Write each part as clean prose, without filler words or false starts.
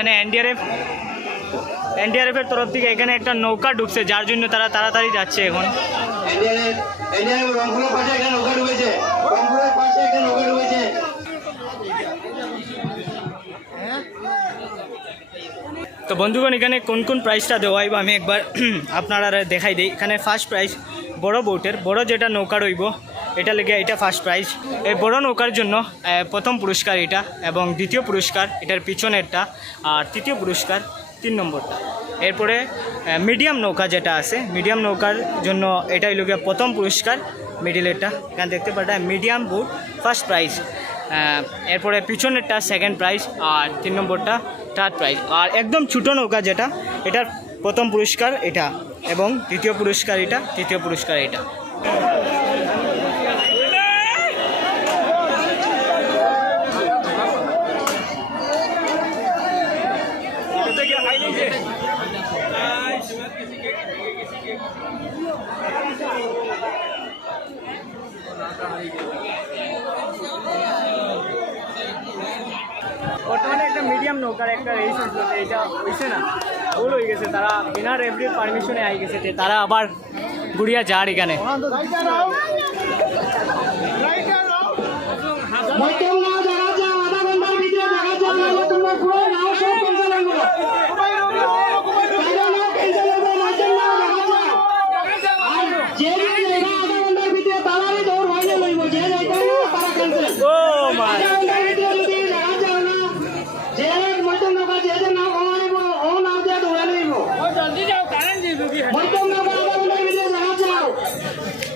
এখানে এনডিআরএফের তরফ থেকে এখানে একটা নৌকা ঢুকছে, যার জন্য তারা তাড়াতাড়ি যাচ্ছে এখন। তো বন্ধুগণ, এখানে কোন কোন প্রাইসটা দেওয়া হইব আমি একবার আপনারা দেখাই দিই। এখানে ফার্স্ট প্রাইস বড় বোটের, বড় যেটা নৌকা রইব এটা লেগে এটা ফার্স্ট প্রাইজ। এই বড় নৌকার জন্য প্রথম পুরস্কার এটা, এবং দ্বিতীয় পুরস্কার এটার পিছনেরটা, আর তৃতীয় পুরস্কার 3 নম্বরটা। এরপরে মিডিয়াম নৌকা যেটা আছে, মিডিয়াম নৌকার জন্য এটাই লোকে প্রথম পুরস্কার, মিডিলেরটা এখানে দেখতে পাটা মিডিয়াম বোট ফার্স্ট প্রাইজ। এরপরে পিছনেরটা সেকেন্ড প্রাইজ, আর 3 নম্বরটা থার্ড প্রাইজ। আর একদম ছোটো নৌকা যেটা, এটার প্রথম পুরস্কার এটা, এবং দ্বিতীয় পুরস্কার এটা, তৃতীয় পুরস্কার এটা। বর্তমানে একটা মিডিয়াম নৌকার একটা রেস হয়েছিল, এটা হয়েছে না, ভুল হয়ে গেছে, তারা বিনা রেফারির পারমিশনে আই গেছে, তারা আবার ঘুরিয়া যার এখানে।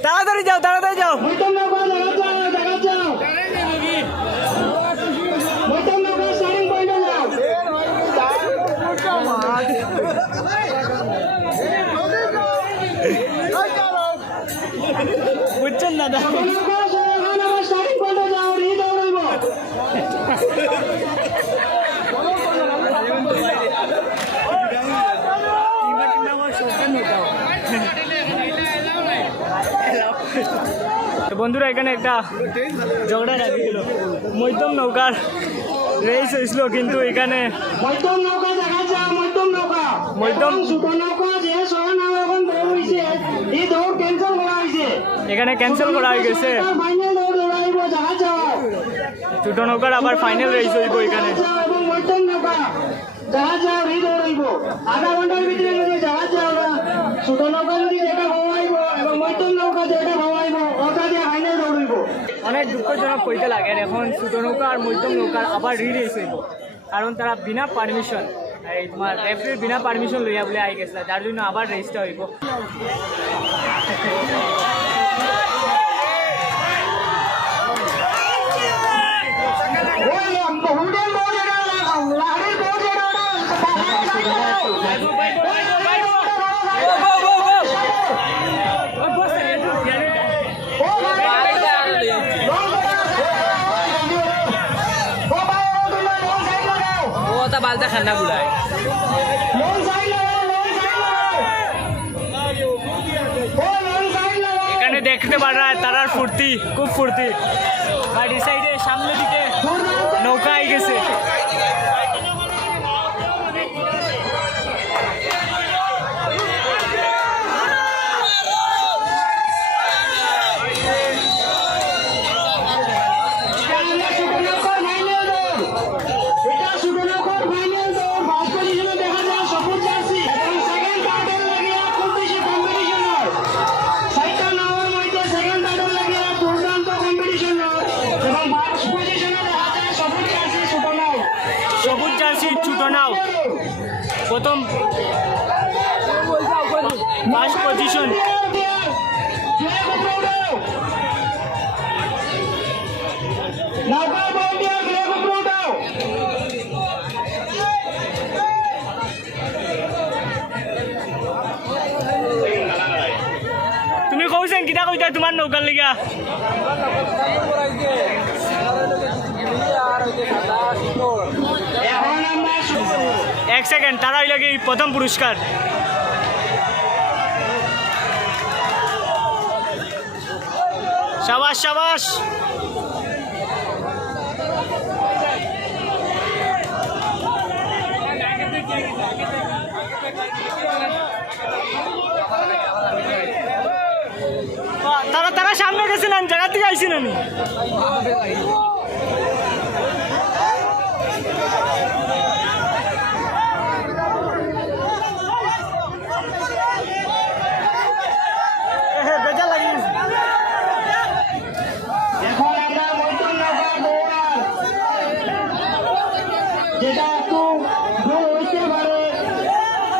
তাড়াতাড়ি যাও, তাড়াতাড়ি যাও। বুঝছেন দাদা, বন্ধুরা এখানে একটা ঝগড়া লাগিয়েছিল, মধ্যম নৌকার রেস হয়েছিল, কিন্তু এখানে এখানে ক্যান্সেল করা হয়ে গেছে। ছোট নৌকার আবার ফাইনাল রেস হইব এখানে। আধা ঘন্টার ভিতরে যদি জাহাজ যাওয়া ছোট নৌকা যদি যেটা হওয়াইব এবং মধ্যম নৌকা যেটা হওয়াইব ওটা দিয়ে ফাইনাল দৌড়াইব। অনেক দুঃখজনক কইতে লাগে, এখন ছোট নৌকা আর মধ্যম নৌকার আবার রিরেস হইব, কারণ তারা বিনা পারমিশন, এই তোমার রেফারির বিনা পারমিশন লইয়া বলে আই গেছিল, যার জন্য আবার রেসটা হইব। বালতা খান্না গুলায় এখানে দেখতে পারা তারার ফুর্তি, খুব ফুর্তি। বাড়ি সাইডে সামনে দিকে নৌকা আই গেছে। সবুজ জার্সি ছোট নাও প্রথম ফার্স্ট পজিশন। তুমি কইছেন কিটা কইতা তোমার নৌকার লিগা? এক সেকেন্ড, তারাই লাগে প্রথম পুরস্কার। শাবাশ শাবাশ। তারা তারা সামনে গেছে না জায়গা থেকে আইসি না বেজা লাগি যেটা একটু ভুল হইতে পারে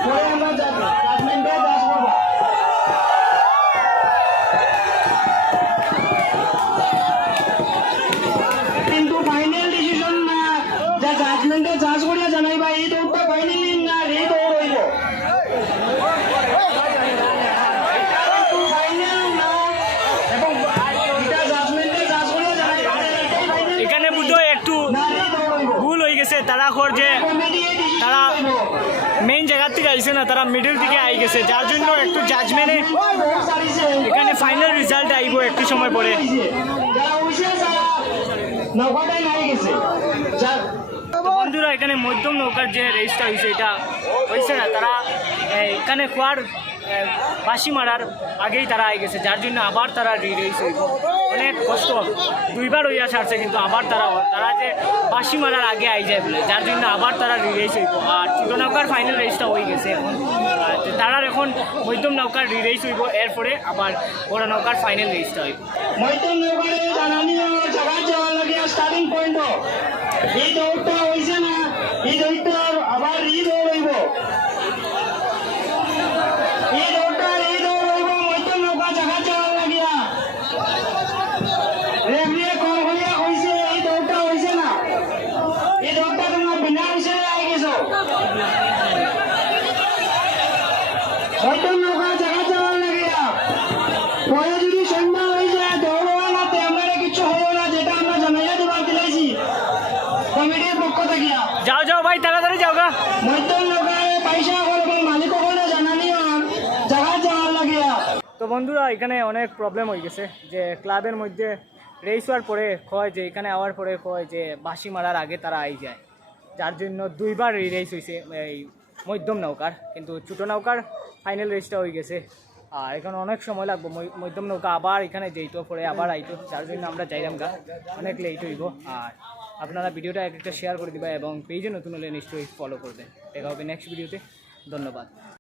পরে আমরা জাজমেন্টে কাজ করবো। কিন্তু ফাইনাল ডিসিশন না যা জাজমেন্টে জাজ করিয়া জানাইবা এই দৌড়টা ফাইনালি না এই দৌড় হইব ফাইনাল না এবং এটা জাজমেন্টে জাজ করিয়া জানাইবা এখানে বুঝো একটু ভুল হয়ে গেছে তারা খর যে তারা মেইন জায়গার থেকে আইছে না তারা মিডল থেকে আই গেছে যার জন্য একটু জাজমেন্টে এখানে ফাইনাল রেজাল্ট আইব একটু সময় পরে বন্ধুরা এখানে মধ্যম নৌকার যে রেসটা হয়েছে এটা হয়েছে না তারা এখানে খোয়ার বাঁশি মারার আগেই তারা আই গেছে যার জন্য আবার তারা রেস হইব অনেক কষ্ট দুইবার হইয়া সারছে কিন্তু আবার তারা যে বাঁশি মারার আগে আই যায় বলে যার জন্য আবার তারা রেস হইব আর ছোট নৌকার ফাইনাল রেসটা হয়ে গেছে এখন তারা এখন মধ্যম নৌকার রেস হইব এরপরে আবার বড় নৌকার ফাইনাল রেসটা হইব মধ্যম নৌকার জানানিও জায়গা যাওয়ার লাগে স্টার্টিং পয়েন্ট এই দৌড়টা হইছে না এই দৌড়টা আবার এই দৌড় হইব এই দৌড়টা এই দৌড় হইব মধ্যম নৌকা জায়গা যাওয়ার লাগিয়া রেফারি কল করিয়া কইছে এই দৌড়টা হইছে না এই দৌড়টা তোমরা বিনা হিসেবে আই গেছো মধ্যম নৌকা জায়গা যাওয়ার লাগিয়া পরে যদি সন্ধ্যা হয়ে যায় দৌড় হওয়া না আমরা কিছু হইব না যেটা আমরা জানাইয়া দেবার দিলাইছি কমিটির পক্ষ থেকে যাও যাও ভাই তাড়াতাড়ি যাও গা মধ্যম নৌকায় পয়সা করবেন মালিক ওখানে জানানি জায়গা যাওয়ার লাগিয়া। তো বন্ধুরা এখানে অনেক প্রবলেম হয়ে গেছে যে ক্লাবের মধ্যে রেস হওয়ার পরে কয় যে এখানে আওয়ার পরে কয় যে বাঁশি মারার আগে তারা আই যায় যার জন্য দুইবার রেস হয়েছে এই মধ্যম নৌকার কিন্তু ছোটো নৌকার ফাইনাল রেসটা হয়ে গেছে আর এখানে অনেক সময় লাগবে মধ্যম নৌকা আবার এখানে যেইতো পরে আবার আইতো যার জন্য আমরা যাইলাম গা অনেক লেট হইব আর আপনারা ভিডিওটা একটা শেয়ার করে দিবা এবং পেজে নতুন হলে নিশ্চয়ই ফলো করবেন দেখা হবে নেক্সট ভিডিওতে ধন্যবাদ।